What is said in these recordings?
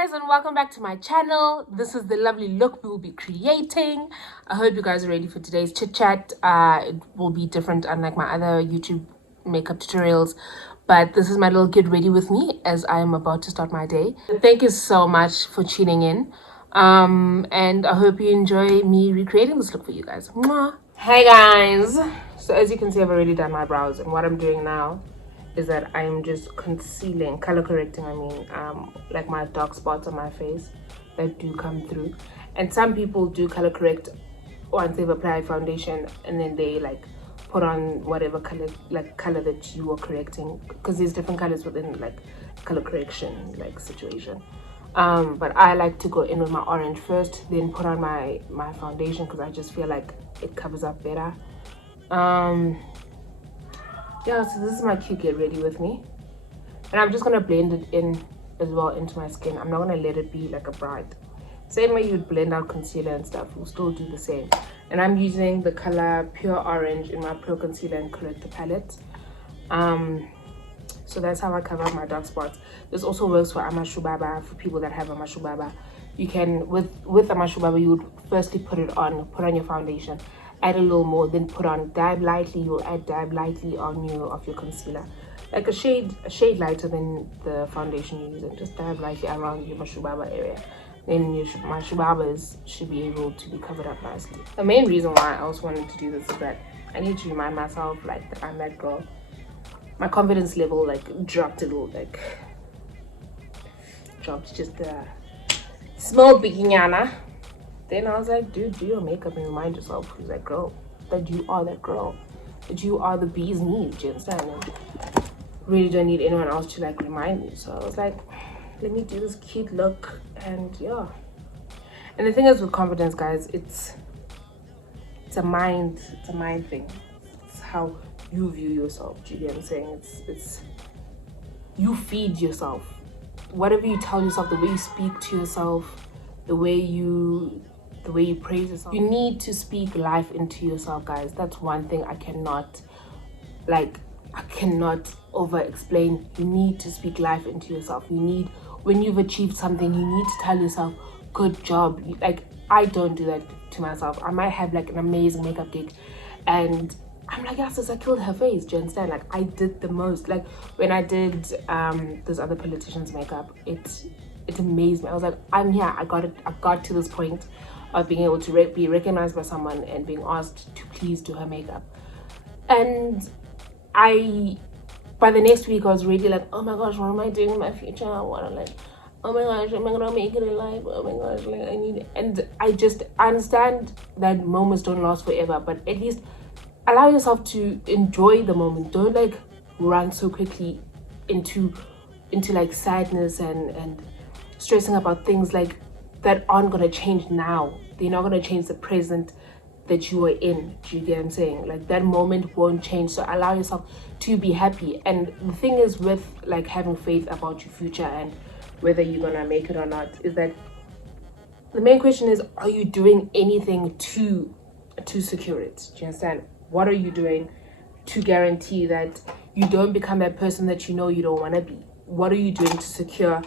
guys, and welcome back to my channel. This is the lovely look we will be creating. I hope you guys are ready for today's chit chat. It will be different unlike my other YouTube makeup tutorials, but this is my little get ready with me as I am about to start my day. Thank you so much for tuning in, and I hope you enjoy me recreating this look for you guys. Mwah. Hey guys, so as you can see, I've already done my brows, and what I'm doing now is that I'm just concealing, color correcting, like my dark spots on my face that do come through. And some people do color correct once they've applied foundation, and then they like put on whatever color that you are correcting, because there's different colors within like color correction like situation. But I like to go in with my orange first, then put on my foundation, because I just feel like it covers up better. Yeah, so this is my cute get ready with me, and I'm just gonna blend it in as well into my skin. I'm not gonna let it be like a bright, same way you'd blend out concealer and stuff, we'll still do the same. And I'm using the color Pure Orange in my Pro Concealer and Corrector palette. So that's how I cover up my dark spots. This also works for amashubaba, for people that have amashubaba. You can, with amashubaba, you would firstly put on your foundation, add a little more, then dab lightly. You'll add dab lightly on your concealer, like a shade lighter than the foundation you're using. Just dab lightly around your mashubaba area, then your mashubabas should be able to be covered up nicely. The main reason why I also wanted to do this is that I need to remind myself like that I'm that girl. My confidence level like dropped a little, like dropped just a small beginnana. Then I was like, dude, do your makeup and remind yourself who's that girl, that you are that girl, that you are the bee's knees. Do you understand? And really don't need anyone else to like remind me. So I was like, let me do this cute look. And yeah, and the thing is with confidence, guys, it's a mind thing. It's how you view yourself. Do you get what I'm saying? It's you feed yourself. Whatever you tell yourself, the way you speak to yourself, the way you praise yourself, you need to speak life into yourself, guys. That's one thing I cannot over explain. You need to speak life into yourself. You need, when you've achieved something, you need to tell yourself, good job. Like, I don't do that to myself. I might have like an amazing makeup gig and I'm like, yes, I killed her face. Do you understand? Like, I did the most. Like when I did this other politician's makeup, it amazed me. I was like, I'm here. I got it. I got to this point of being able to be recognized by someone and being asked to please do her makeup. And by the next week, I was really like, oh my gosh, what am I doing in my future? I want to like, oh my gosh, am I gonna make it in life? Oh my gosh, like I need it. And I understand that moments don't last forever, but at least allow yourself to enjoy the moment. Don't like run so quickly into like sadness and stressing about things like that aren't gonna change now. They're not gonna change the present that you are in. Do you get what I'm saying? Like that moment won't change. So allow yourself to be happy. And the thing is with like having faith about your future and whether you're gonna make it or not, is that the main question is, are you doing anything to secure it? Do you understand? What are you doing to guarantee that you don't become that person that you know you don't want to be? What are you doing to secure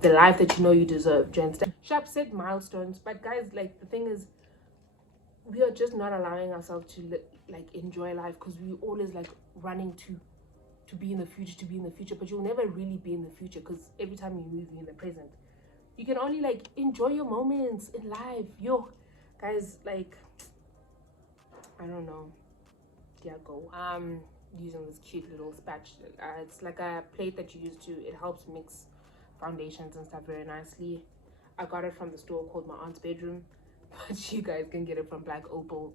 the life that you know you deserve? Do you understand? Sharp set milestones, but guys, like the thing is, we are just not allowing ourselves to like enjoy life, because we always like running to be in the future, but you'll never really be in the future, because every time you move, you're in the present. You can only like enjoy your moments in life. Yo, guys, like I don't know. Yeah, go. Using this cute little spatula. It's like a plate that you use it helps mix foundations and stuff very nicely. I got it from the store called My Aunt's Bedroom, but you guys can get it from Black Opal.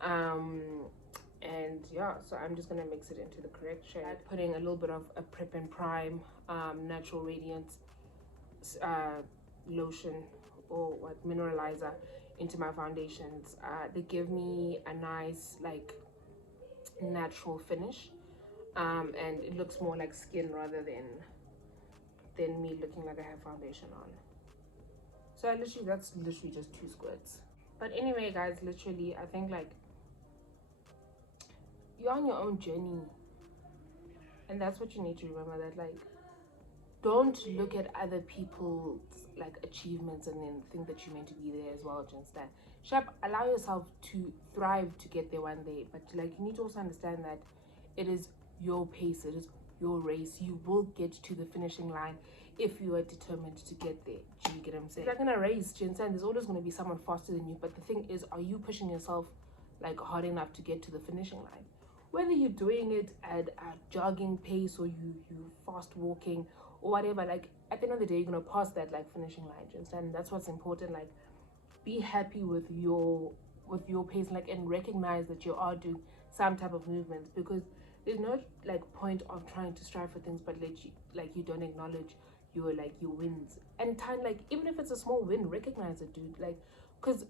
And yeah, so I'm just gonna mix it into the correct shade, putting a little bit of a Prep and Prime natural Radiance lotion or what Mineralizer into my foundations. They give me a nice like natural finish, and it looks more like skin rather than me looking like I have foundation on. So that's literally just 2 squirts. But anyway, guys, literally I think like you're on your own journey, and that's what you need to remember, that like don't look at other people's like achievements and then think that you're meant to be there as well. Do you understand? Sharp, allow yourself to thrive to get there one day, but like you need to also understand that it is your pace, it is your race. You will get to the finishing line if you are determined to get there. Do you get what I'm saying? Like in a race, do you understand? There's always going to be someone faster than you, but the thing is, are you pushing yourself like hard enough to get to the finishing line? Whether you're doing it at a jogging pace or you fast walking or whatever, like at the end of the day, you're gonna pass that like finishing line. Do you understand? And that's what's important. Like, be happy with your pace, like, and recognize that you are doing some type of movements, because there's no like point of trying to strive for things but you don't acknowledge your wins. And time, like, even if it's a small win, recognize it, dude. Like, because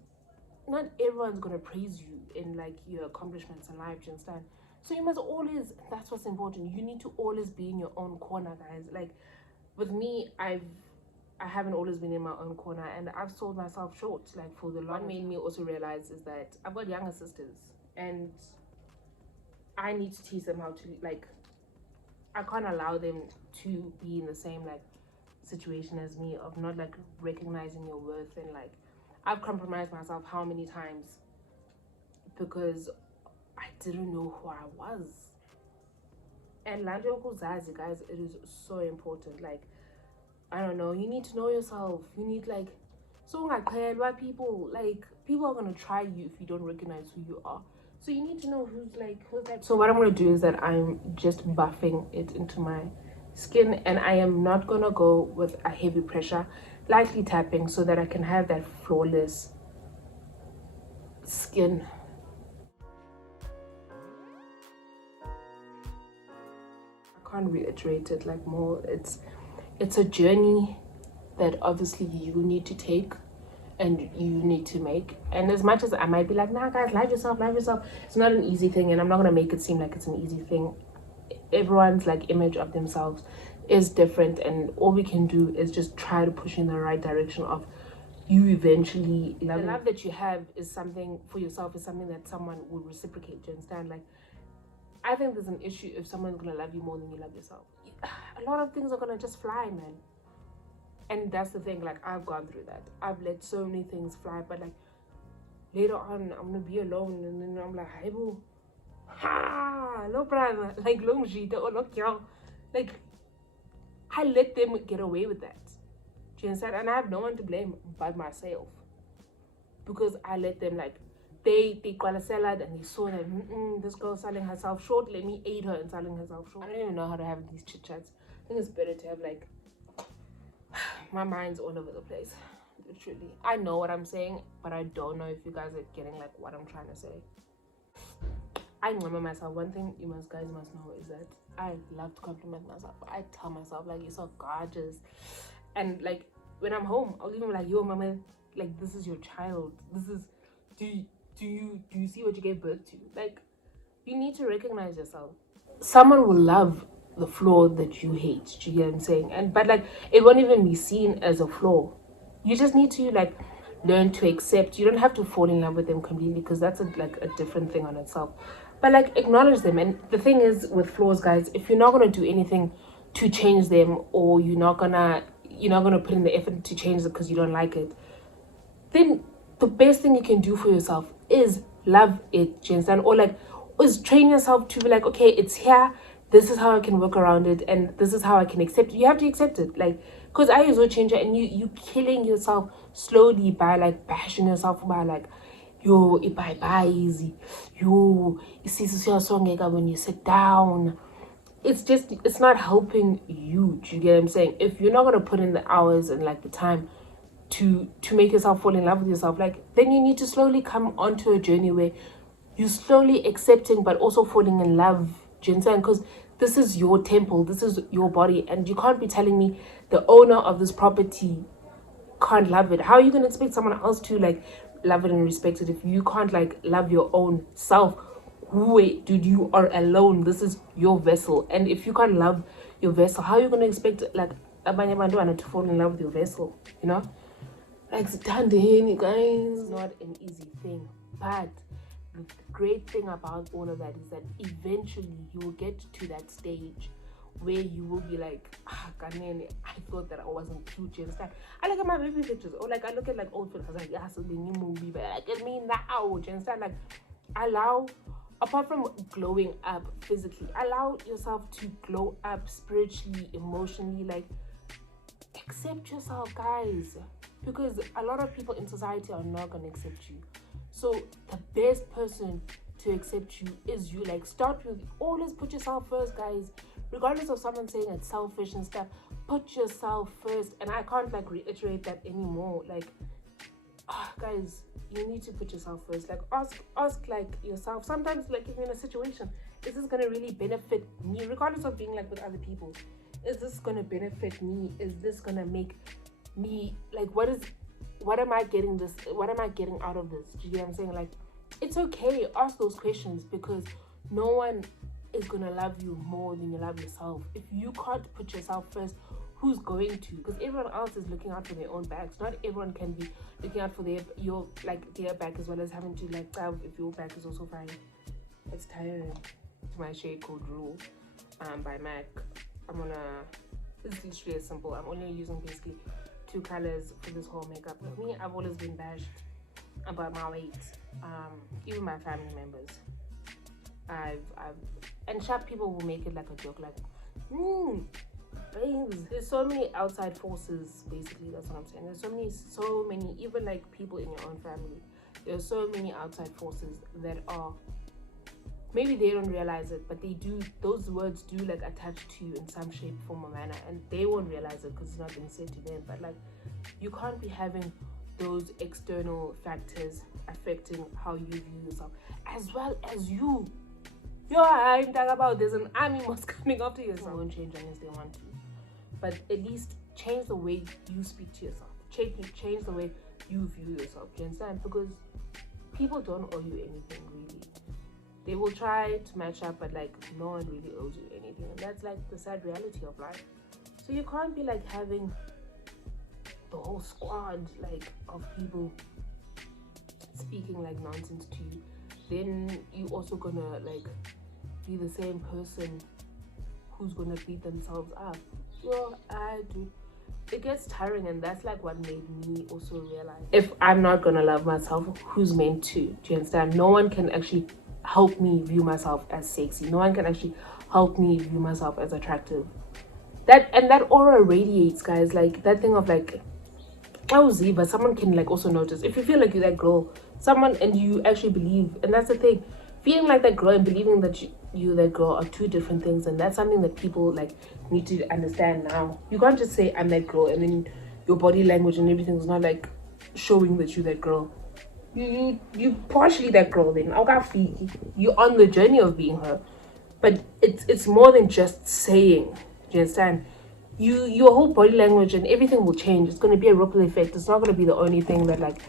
not everyone's gonna praise you in like your accomplishments in life. Do you understand? So you must always, that's what's important, you need to always be in your own corner, guys. Like with me, I haven't always been in my own corner, and I've sold myself short like for the long. What made me also realize is that I've got younger sisters, and I need to teach them how to, like, I can't allow them to be in the same like situation as me of not like recognizing your worth. And like, I've compromised myself how many times because I didn't know who I was. And Lanjo guys, it is so important. Like, I don't know, you need to know yourself. You need like, so why people, like, people are gonna try you if you don't recognize who you are. So you need to know who's like. So what I'm gonna do is that I'm just buffing it into my skin, and I am not gonna go with a heavy pressure, lightly tapping, so that I can have that flawless skin. I can't reiterate it like more. It's a journey that obviously you need to take and you need to make. And as much as I might be like, nah guys, love yourself, it's not an easy thing, and I'm not gonna make it seem like it's an easy thing. Everyone's like image of themselves is different, and all we can do is just try to push in the right direction of you eventually the love that you have is something for yourself, is something that someone will reciprocate. Do you understand? Like, I think there's an issue if someone's gonna love you more than you love yourself. A lot of things are gonna just fly, man. And that's the thing, like, I've gone through that. I've let so many things fly, but like later on I'm gonna be alone, and then I'm like, hey boo, ha, no brother, like or like, I let them get away with that. Do you understand? And I have no one to blame but myself, because I let them, like, they got a salad and they saw that this girl selling herself short, let me aid her in selling herself short. I don't even know how to have these chit chats. I think it's better to have like, my mind's all over the place, literally. I know what I'm saying, but I don't know if you guys are getting like what I'm trying to say. I remember myself. One thing you guys must know is that I love to compliment myself. I tell myself like, you're so gorgeous. And like when I'm home, I'll even be like, yo mama, like, this is your child. This is, do you see what you gave birth to? Like, you need to recognize yourself. Someone will love the flaw that you hate. Do you get what I'm saying? And but like, it won't even be seen as a flaw. You just need to like learn to accept. You don't have to fall in love with them completely, because that's like a different thing on itself. But like, acknowledge them. And the thing is with flaws, guys, if you're not gonna do anything to change them, or you're not gonna put in the effort to change it because you don't like it, then the best thing you can do for yourself is love it. Do you understand? Or like, is train yourself to be like, okay, it's here, this is how I can work around it, and this is how I can accept it. You have to accept it, like, because I use a changer, and you killing yourself slowly by like bashing yourself by like, yo, bye easy, yo, when you sit down. It's not helping you. Do you get what I'm saying? If you're not gonna put in the hours and like the time to make yourself fall in love with yourself, like, then you need to slowly come onto a journey where you're slowly accepting but also falling in love. Do you understand? Because this is your temple, this is your body, and you can't be telling me the owner of this property can't love it. How are you gonna expect someone else to like love it and respect it if you can't like love your own self? Wait, dude, you are alone. This is your vessel, and if you can't love your vessel, how are you gonna expect like abanye bantu to fall in love with your vessel? You know, like, standing, guys, it's not an easy thing. But the great thing about all of that is that eventually you will get to that stage where you will be like, Kanene, I thought that I wasn't cute, do you understand? I look at my baby pictures, or like I look at like old photos, like, yeah, so the new movie, but like at me now, do you understand? Like, allow, apart from glowing up physically, allow yourself to glow up spiritually, emotionally. Like, accept yourself, guys, because a lot of people in society are not gonna accept you. So the best person to accept you is you. Like, start with, always put yourself first, guys, regardless of someone saying it's selfish and stuff. Put yourself first, and I can't like reiterate that anymore. Like, guys, you need to put yourself first. Like, ask like yourself sometimes, like, if you're in a situation, is this gonna really benefit me, regardless of being like with other people? Is this gonna benefit me? Is this gonna make me, like, what am I getting out of this? Do you get what I'm saying? Like, it's okay, ask those questions, because no one is gonna love you more than you love yourself. If you can't put yourself first, who's going to? Because everyone else is looking out for their own backs. Not everyone can be looking out for their back, as well as having to like if your back is also fine. It's tiring. It's my shade code rule by M.A.C. It's literally as simple. I'm only using basically 2 colors for this whole makeup. With me, I've always been bashed about my weight. Even my family members. And sharp people will make it like a joke, like, babes. There's so many outside forces, basically, that's what I'm saying. There's so many, even like people in your own family. There's so many outside forces that are, maybe they don't realize it, but they do, those words do like attach to you in some shape, form or manner, and they won't realize it because it's not being said to them. But like, you can't be having those external factors affecting how you view yourself, as well as you. I'm talking about, there's an army must coming after yourself. Won't change unless they want to, but at least change the way you speak to yourself. Change the way you view yourself. Do you understand? Because people don't owe you anything, really. They will try to match up, but like, no one really owes you anything, and that's like the sad reality of life. So you can't be like having the whole squad like of people speaking like nonsense to you. Then you also gonna like be the same person who's gonna beat themselves up. It gets tiring, and that's like what made me also realize, if I'm not gonna love myself, who's meant to? Do you understand? No one can actually help me view myself as sexy. No one can actually help me view myself as attractive. That aura radiates, guys. Like, that thing of like, but someone can like also notice. If you feel like you're that girl, someone, and you actually believe, and that's the thing, feeling like that girl and believing that you that girl are 2 different things, and that's something that people like need to understand now. You can't just say I'm that girl and then your body language and everything is not like showing that you're that girl. You partially that girl. Then you're on the journey of being her, but it's more than just saying. Do you understand? Your whole body language and everything will change. It's going to be a ripple effect. It's not going to be the only thing that like,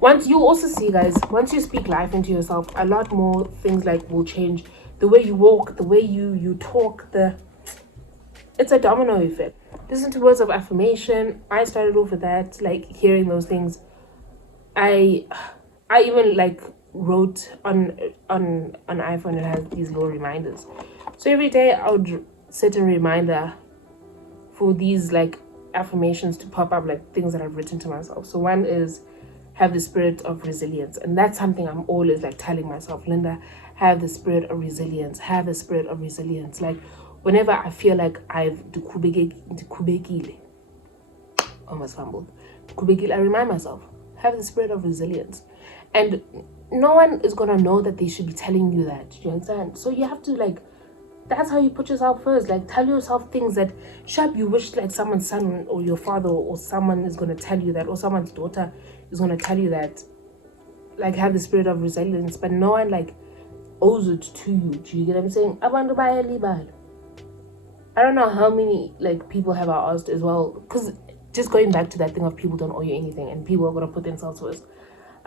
once you also see, guys, once you speak life into yourself, a lot more things like will change. The way you walk, the way you talk, it's a domino effect. Listen to words of affirmation. I started off with that, like hearing those things. I even like wrote on iPhone. It has these little reminders, so every day I would set a reminder for these like affirmations to pop up, like things that I've written to myself. So one is, have the spirit of resilience, and that's something I'm always like telling myself, Linda, have the spirit of resilience, have the spirit of resilience. Like, whenever I feel like I've almost fumbled, I remind myself, have the spirit of resilience. And no one is gonna know that they should be telling you that. Do you understand? So you have to like, that's how you put yourself first. Like, tell yourself things that you wish like someone's son or your father or someone is gonna tell you that, or someone's daughter is gonna tell you that. Like, have the spirit of resilience, but no one like owes it to you. Do you get what I'm saying? I don't know how many like people have asked as well, because just going back to that thing of people don't owe you anything and people are gonna put themselves first.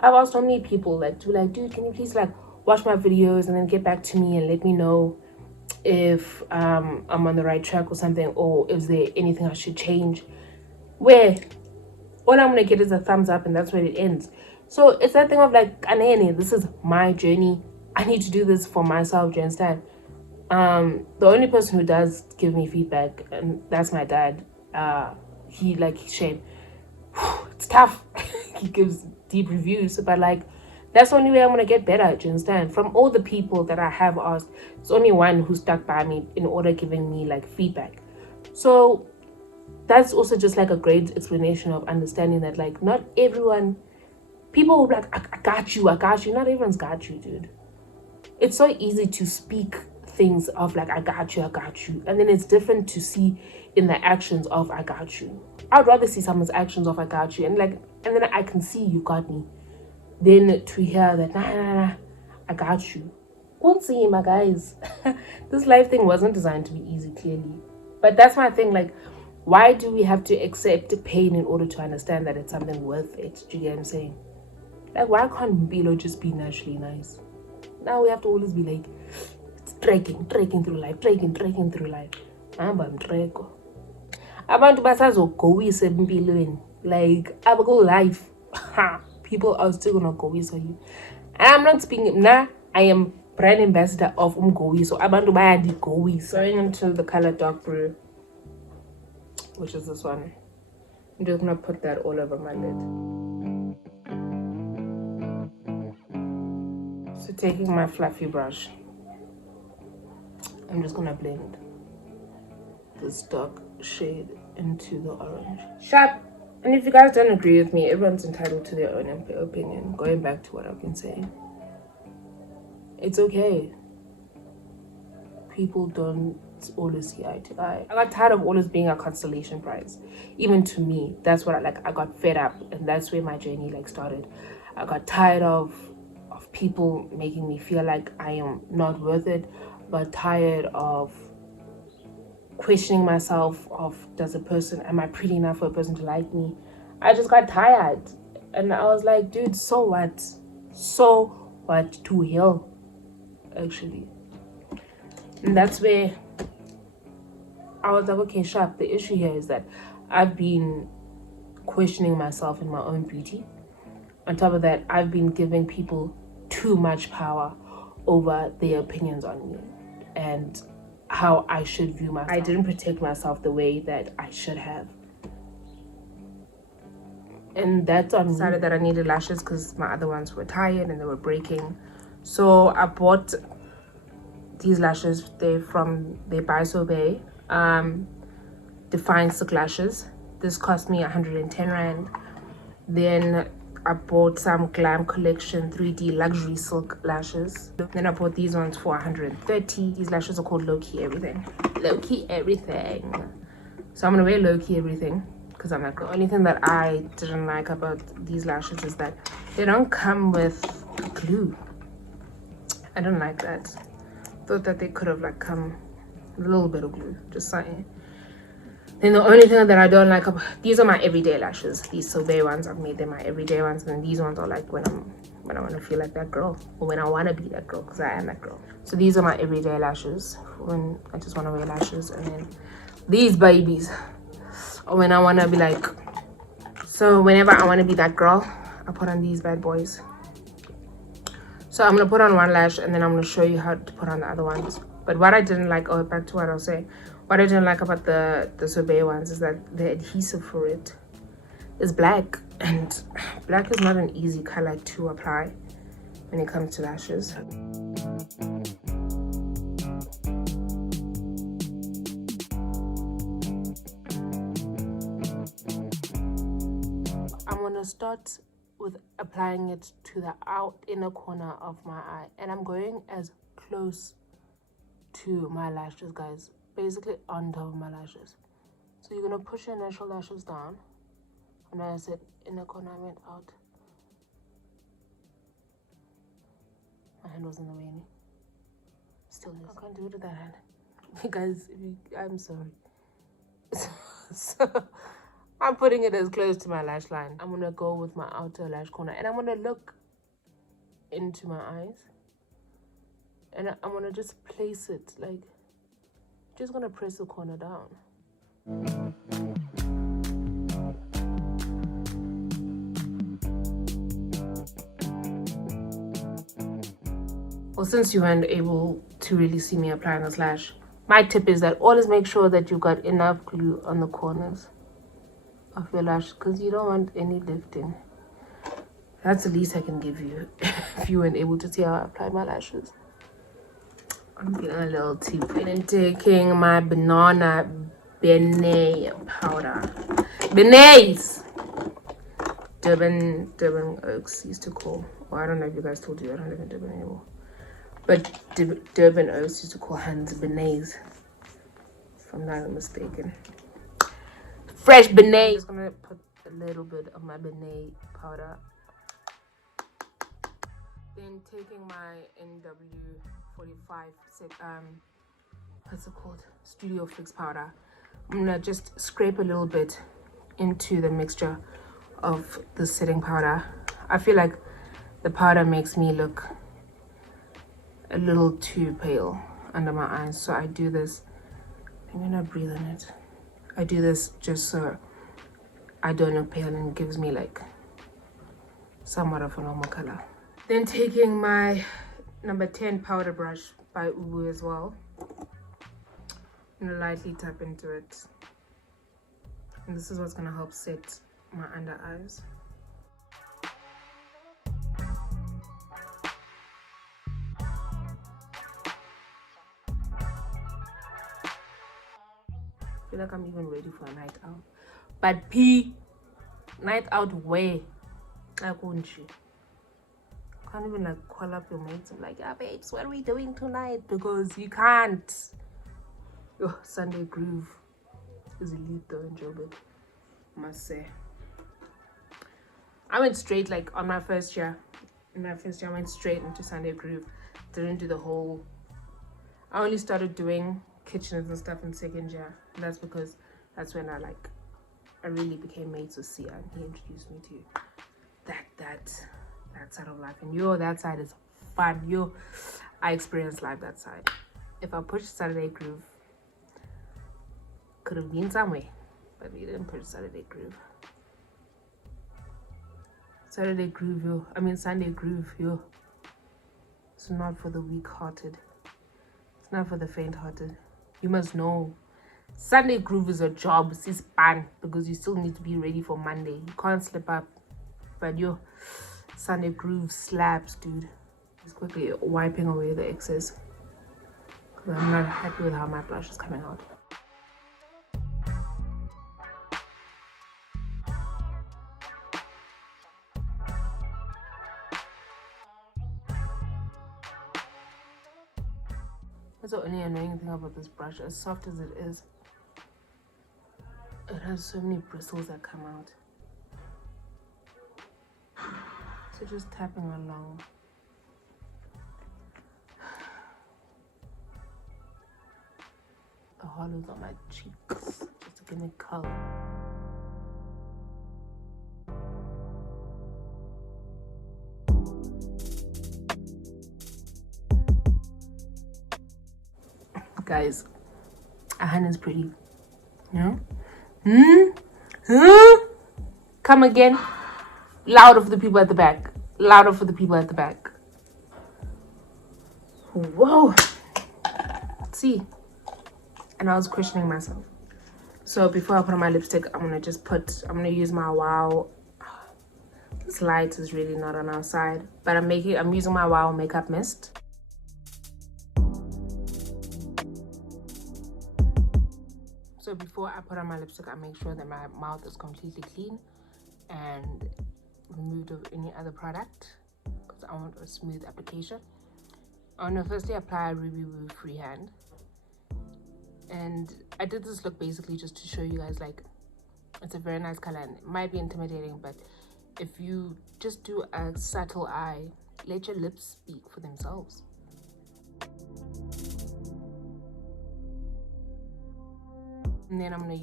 I've asked so many people like to be like, dude, can you please like watch my videos and then get back to me and let me know if I'm on the right track or something, or is there anything I should change? Where all I'm gonna get is a thumbs up, and that's where it ends. So it's that thing of like, this is my journey. I need to do this for myself. Do you understand? The only person who does give me feedback, and that's my dad. He like Shane. It's tough. He gives deep reviews, but like that's the only way I'm gonna get better. Do you understand? From all the people that I have asked, it's only one who stuck by me in order giving me like feedback. So that's also just like a great explanation of understanding that like not everyone, people will be like, I got you. Not everyone's got you, dude. It's so easy to speak things of like I got you, and then it's different to see in the actions of I got you. I'd rather see someone's actions of I got you and then I can see you got me, than to hear that nah, I got you. Won't see my guys. This life thing wasn't designed to be easy, clearly. But that's my thing, like, why do we have to accept pain in order to understand that it's something worth it? Do you get what I'm saying? Like, why can't Bilo just be naturally nice? Now we have to always be like, trekking through life. Abantu basazogowisa empilweni, like abakho life. People are still gonna gowisa you. And I'm not speaking nah, I am brand ambassador of umgowiso. Abantu bayandigowisa. Going into the color dark brew, which is this one. I'm just gonna put that all over my lid. So taking my fluffy brush, I'm just gonna blend this dark shade into the orange. Sharp. And if you guys don't agree with me, everyone's entitled to their own opinion. Going back to what I've been saying, it's okay. People don't always see eye to eye. I got tired of always being a constellation prize. Even to me, that's what I got fed up, and that's where my journey like started. I got tired of people making me feel like I am not worth it. Got tired of questioning myself of am I pretty enough for a person to like me? I just got tired, and I was like, dude, so what to hell, actually. And that's where I was like, okay, sharp. The issue here is that I've been questioning myself in my own beauty. On top of that, I've been giving people too much power over their opinions on me and how I should view myself. I didn't protect myself the way that I should have. And that's on me. I decided that I needed lashes because my other ones were tired and they were breaking. So I bought these lashes. They're by Sobe. Define Silk Lashes. This cost me 110 Rand. Then I bought some Glam collection 3D luxury silk lashes. Then I bought these ones for 130. These lashes are called Lowkey Everything. Lowkey Everything. So I'm gonna wear Lowkey Everything because I'm like, the only thing that I didn't like about these lashes is that they don't come with glue. I don't like that. Thought that they could have like come a little bit of glue, just saying. Then the only thing that I don't like about these are my everyday lashes. These Sobe ones, I've made them my everyday ones, and these ones are like when I want to feel like that girl, or when I want to be that girl, because I am that girl. So these are my everyday lashes when I just want to wear lashes, and then these babies are when I want to be like. So whenever I want to be that girl, I put on these bad boys. So I'm gonna put on one lash, and then I'm gonna show you how to put on the other ones. But what I didn't like, back to what I was saying. What I didn't like about the Sobe ones is that the adhesive for it is black, and black is not an easy color to apply when it comes to lashes. I'm gonna start with applying it to the inner corner of my eye, and I'm going as close to my lashes, guys. Basically on top of my lashes. So you're gonna push your initial lashes down, and as I said, inner corner went out. My hand was in the way. Still is. I can't do it with that hand. Guys, I'm sorry. So I'm putting it as close to my lash line. I'm gonna go with my outer lash corner, and I'm gonna look into my eyes, and I'm gonna just place it like. Just gonna press the corner down. Well, since you weren't able to really see me applying this lash, my tip is that always make sure that you've got enough glue on the corners of your lash, because you don't want any lifting. That's the least I can give you if you weren't able to see how I apply my lashes. I'm getting a little tip. And then taking my banana benet powder. Benets! Durban Oaks used to call. Well, I don't know if you guys told you, I don't live in Durban anymore. But Durban Oaks used to call hands benets, if I'm not mistaken. Fresh benet. I'm just gonna put a little bit of my benet powder. Then taking my NW45 set, what's it called? Studio Fix powder. I'm gonna just scrape a little bit into the mixture of the setting powder. I feel like the powder makes me look a little too pale under my eyes, so I do this. I'm gonna breathe in it. I do this just so I don't look pale, and it gives me like somewhat of a normal color. Then taking my number 10 powder brush by Ubu as well, I'm gonna lightly tap into it, and this is what's gonna help set my under eyes. I feel like I'm even ready for a night out. But night out where? Like, wouldn't you? Can't even like call up your mates and like, yeah, babes, what are we doing tonight? Because you can't. Oh, Sunday Groove is elite though in Joburg, I must say. I went straight, like on my first year. In my first year, I went straight into Sunday Groove. Didn't do the whole. I only started doing kitchens and stuff in second year. And that's because that's when I really became mates with Sia, and he introduced me to that side of life. And that side is fun. I experienced life that side. If I pushed Saturday Groove, could have been somewhere, but we didn't push Saturday Groove. Sunday Groove, it's not for the weak-hearted. It's not for the faint-hearted. You must know, Sunday Groove is a job, it's fun, because you still need to be ready for Monday. You can't slip up, but Sunday Groove slaps, dude. Just quickly wiping away the excess, because I'm not happy with how my blush is coming out. That's the only annoying thing about this brush. As soft as it is, it has so many bristles that come out. So just tapping along. The hollows on my cheeks, just to give me color. Guys, a hand is pretty. Come again. Louder for the people at the back. Louder for the people at the back. Whoa. See. And I was questioning myself. So before I put on my lipstick, I'm gonna use my Wow. This light is really not on our side, but I'm using my Wow makeup mist. So before I put on my lipstick, I make sure that my mouth is completely clean and removed of any other product, because I want a smooth application. I'm gonna firstly apply Ruby Woo freehand. And I did this look basically just to show you guys, like, it's a very nice color and it might be intimidating, but if you just do a subtle eye, let your lips speak for themselves. And then I'm gonna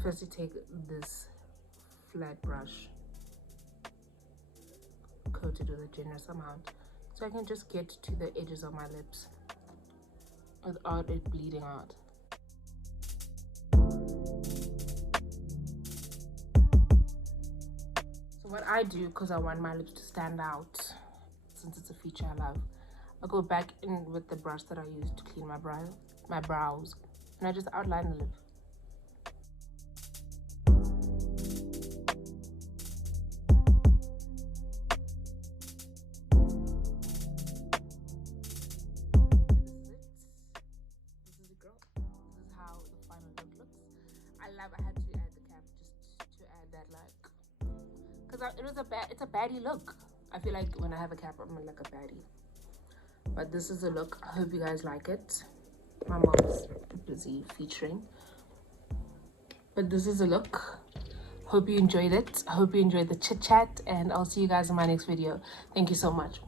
firstly take this flat brush coated with a generous amount, so I can just get to the edges of my lips without it bleeding out. So what I do, because I want my lips to stand out, since it's a feature I love. I'll go back in with the brush that I used to clean my brows, and I just outline the lip. This is it, girl. This is how the final look looks. I had to add the cap just to add that, like, because it's a baddie look. I feel like when I have a cap, I'm like a baddie. But this is the look. I hope you guys like it. My mom's busy featuring, but this is the look. Hope you enjoyed it. I hope you enjoyed the chit chat, and I'll see you guys in my next video. Thank you so much.